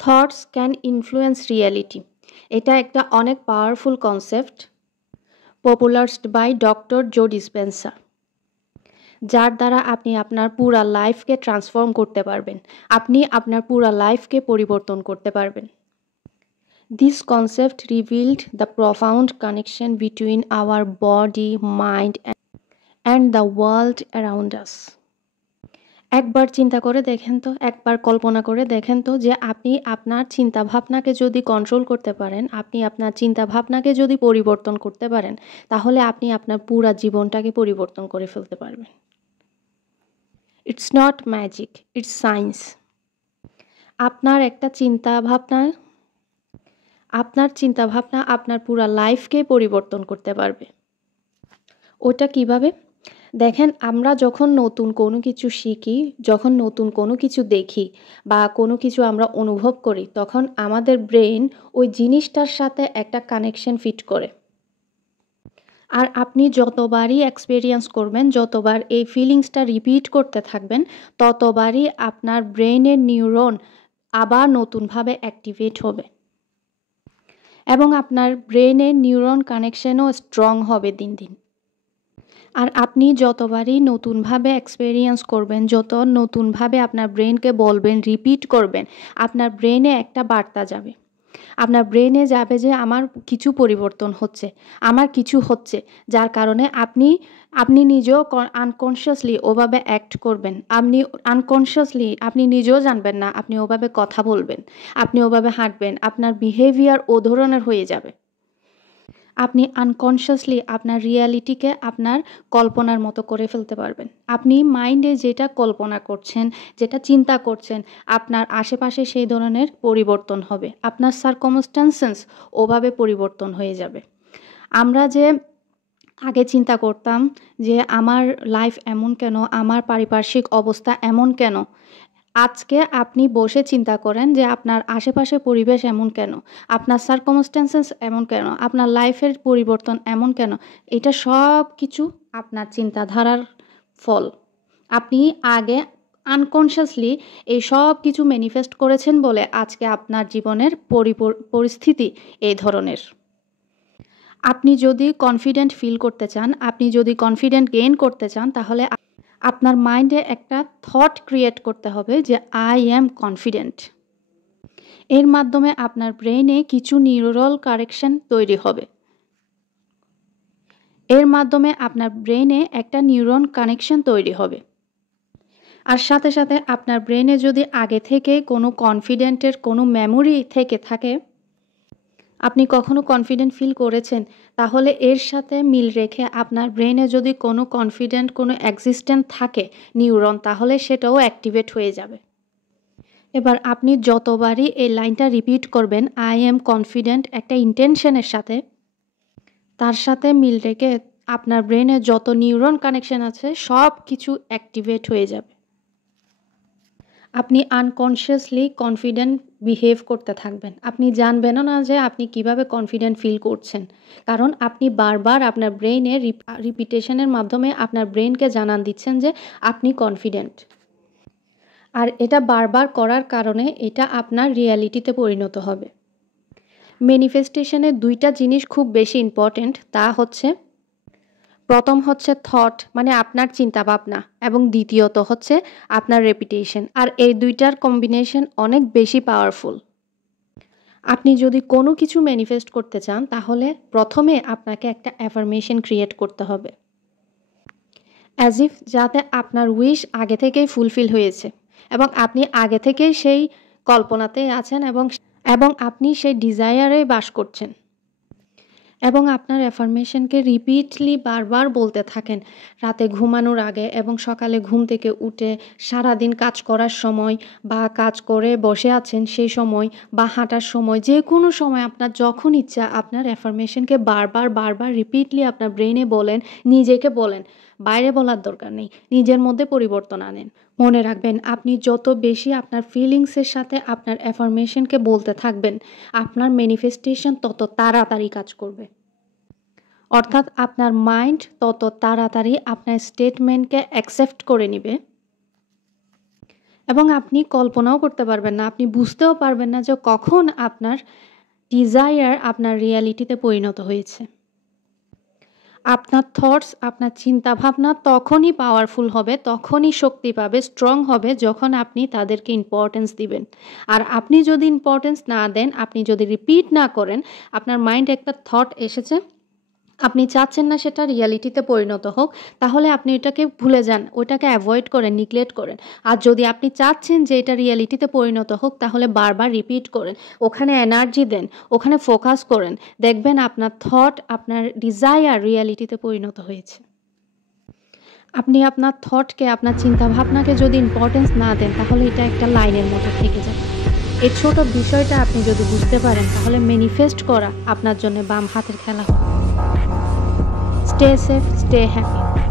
Thoughts can influence reality. এটা একটা অনেক পাওয়ারফুল কনসেপ্ট, পপুলারসড বাই ডক্টর জো ডিসপেন্সা, যার দ্বারা আপনি আপনার পুরা লাইফকে ট্রান্সফর্ম করতে পারবেন। আপনি আপনার পুরা লাইফকে পরিবর্তন করতে পারবেন। This concept revealed the profound connection between our body, mind and the world around us. একবার চিন্তা করে দেখেন তো, একবার কল্পনা করে দেখেন তো যে আপনি আপনার চিন্তাভাবনাকে যদি কন্ট্রোল করতে পারেন, আপনি আপনার চিন্তাভাবনাকে যদি পরিবর্তন করতে পারেন, তাহলে আপনি আপনার পুরা জীবনটাকে পরিবর্তন করে ফেলতে পারবেন। It's not magic, it's science. আপনার একটা চিন্তাভাবনা আপনার পুরা লাইফকে পরিবর্তন করতে পারবে। ওটা কিভাবে? দেখেন, আমরা যখন নতুন কোনো কিছু শিখি, যখন নতুন কোনো কিছু দেখি বা কোনো কিছু আমরা অনুভব করি, তখন আমাদের ব্রেন ওই জিনিসটার সাথে একটা কানেকশন ফিট করে। আর আপনি যতবারই এক্সপেরিয়েন্স করবেন, যতবার এই ফিলিংসটা রিপিট করতে থাকবেন, ততবারই আপনার ব্রেনের নিউরন আবার নতুনভাবে অ্যাক্টিভেট হবে এবং আপনার ব্রেনের নিউরন কানেকশনও স্ট্রং হবে দিন দিন। আর আপনি যতবারই নতুনভাবে এক্সপেরিয়েন্স করবেন, যত নতুনভাবে আপনার ব্রেনকে বলবেন, রিপিট করবেন, আপনার ব্রেনে একটা বার্তা যাবে। আপনার ব্রেনে যাবে যে আমার কিছু পরিবর্তন হচ্ছে, আমার কিছু হচ্ছে, যার কারণে আপনি নিজেও আনকনশিয়াসলি ওভাবে অ্যাক্ট করবেন। আপনি নিজেও জানবেন না আপনি ওভাবে কথা বলবেন, আপনি ওভাবে হাঁটবেন, আপনার বিহেভিয়ার ও ধরনের হয়ে যাবে। আপনি আনকনশিয়াসলি আপনার রিয়ালিটিকে আপনার কল্পনার মতো করে ফেলতে পারবেন। আপনি মাইন্ডে যেটা কল্পনা করছেন, যেটা চিন্তা করছেন, আপনার আশেপাশে সেই ধরনের পরিবর্তন হবে। আপনার সারকামস্ট্যান্সেস ওভাবে পরিবর্তন হয়ে যাবে। আমরা যে আগে চিন্তা করতাম যে আমার লাইফ এমন কেন, আমার পারিপার্শ্বিক অবস্থা এমন কেন, আজকে আপনি বসে চিন্তা করেন যে আপনার আশেপাশে পরিবেশ এমন কেন, আপনার সারকামস্ট্যান্সেস এমন কেন, আপনার লাইফের পরিবর্তন এমন কেন। এটা সব কিছু আপনার চিন্তাধারার ফল। আপনি আগে আনকনশিয়াসলি এই সব কিছু ম্যানিফেস্ট করেছেন বলে আজকে আপনার জীবনের পরিস্থিতি এই ধরনের। আপনি যদি কনফিডেন্ট ফিল করতে চান, আপনি যদি কনফিডেন্ট গেইন করতে চান, তাহলে আপনার মাইন্ডে একটা থট ক্রিয়েট করতে হবে যে আই অ্যাম কনফিডেন্ট। এর মাধ্যমে আপনার ব্রেইনে কিছু নিউরাল কানেকশন তৈরি হবে। এর মাধ্যমে আপনার ব্রেইনে একটা নিউরন কানেকশন তৈরি হবে। আর সাথে সাথে আপনার ব্রেইনে যদি আগে থেকে কোনো কনফিডেন্টের কোনো মেমোরি থেকে থাকে, আপনি কখনো কনফিডেন্ট ফিল করেছেন, তাহলে এর সাথে মিল রেখে আপনার ব্রেনে যদি কোনো কনফিডেন্ট কোনো এক্সিস্টেন্ট থাকে নিউরন, তাহলে সেটাও অ্যাক্টিভেট হয়ে যাবে। এবার আপনি যতবারই এই লাইনটা রিপিট করবেন, আই অ্যাম কনফিডেন্ট, একটা ইন্টেনশনের সাথে, তার সাথে মিল রেখে আপনার ব্রেনে যত নিউরন কানেকশন আছে সব কিছু অ্যাক্টিভেট হয়ে যাবে। আপনি আনকনশিয়াসলি কনফিডেন্ট বিহেভ করতে থাকবেন। আপনি জানবেনও না যে আপনি কিভাবে কনফিডেন্ট ফিল করছেন, কারণ আপনি বারবার আপনার ব্রেইনে রিপিটেশনের মাধ্যমে আপনার ব্রেনকে জানান দিচ্ছেন যে আপনি কনফিডেন্ট। আর এটা বারবার করার কারণে এটা আপনার রিয়ালিটিতে পরিণত হবে। ম্যানিফেস্টেশনে দুইটা জিনিস খুব বেশি ইম্পর্টেন্ট, তা হচ্ছে প্রথম হচ্ছে থট, মানে আপনার চিন্তা ভাবনা, এবং দ্বিতীয়ত হচ্ছে আপনার রেপিটেশন। আর এই দুইটার কম্বিনেশন অনেক বেশি পাওয়ারফুল। আপনি যদি কোনো কিছু ম্যানিফেস্ট করতে চান, তাহলে প্রথমে আপনাকে একটা অ্যাফার্মেশন ক্রিয়েট করতে হবে, অ্যাজ ইফ যাতে আপনার উইশ আগে থেকেই ফুলফিল হয়েছে এবং আপনি আগে থেকেই সেই কল্পনাতেই আছেন এবং আপনি সেই ডিজায়ারেই বাস করছেন। এবং আপনার অ্যাফার্মেশনকে রিপিটলি বারবার বলতে থাকেন, রাতে ঘুমানোর আগে এবং সকালে ঘুম থেকে উঠে, সারাদিন কাজ করার সময় বা কাজ করে বসে আছেন সেই সময়, বা হাঁটার সময়, যে কোনো সময় আপনার যখন ইচ্ছা আপনার অ্যাফার্মেশনকে বারবার রিপিটলি আপনার ব্রেনে বলেন, নিজেকে বলেন। বাইরে বলার দরকার নেই, নিজের মধ্যে পরিবর্তন আনেন। মনে রাখবেন, আপনি যত বেশি আপনার ফিলিংসের সাথে আপনার অ্যাফার্মেশনকে বলতে থাকবেন, আপনার ম্যানিফেস্টেশন তত তাড়াতাড়ি কাজ করবে। অর্থাৎ আপনার মাইন্ড তত তাড়াতাড়ি আপনার স্টেটমেন্টকে অ্যাকসেপ্ট করে নেবে এবং আপনি কল্পনাও করতে পারবেন না, আপনি বুঝতেও পারবেন না যে কখন আপনার ডিজায়ার আপনার রিয়ালিটিতে পরিণত হয়েছে। আপনার থটস, আপনার চিন্তাভাবনা তখনই পাওয়ারফুল হবে, তখনই শক্তি পাবে, স্ট্রং হবে যখন আপনি তাদেরকে ইম্পর্টেন্স দিবেন। আর আপনি যদি ইম্পর্টেন্স না দেন, আপনি যদি রিপিট না করেন, আপনার মাইন্ডে একটা থট এসেছে, আপনি চাচ্ছেন না সেটা রিয়ালিটিতে পরিণত হোক, তাহলে আপনি এটাকে ভুলে যান, ওটাকে অ্যাভয়েড করেন, নিগলেক্ট করেন। আর যদি আপনি চাচ্ছেন যে এটা রিয়ালিটিতে পরিণত হোক, তাহলে বারবার রিপিট করেন, ওখানে এনার্জি দেন, ওখানে ফোকাস করেন। দেখবেন আপনার থট, আপনার ডিজায়ার রিয়ালিটিতে পরিণত হয়েছে। আপনি আপনার থটকে, আপনার চিন্তাভাবনাকে যদি ইম্পর্টেন্স না দেন, তাহলে এটা একটা লাইনের মতো থেকে যাবে। এই ছোট বিষয়টা আপনি যদি বুঝতে পারেন, তাহলে ম্যানিফেস্ট করা আপনার জন্য বাম হাতের খেলা হবে। Stay safe, stay happy.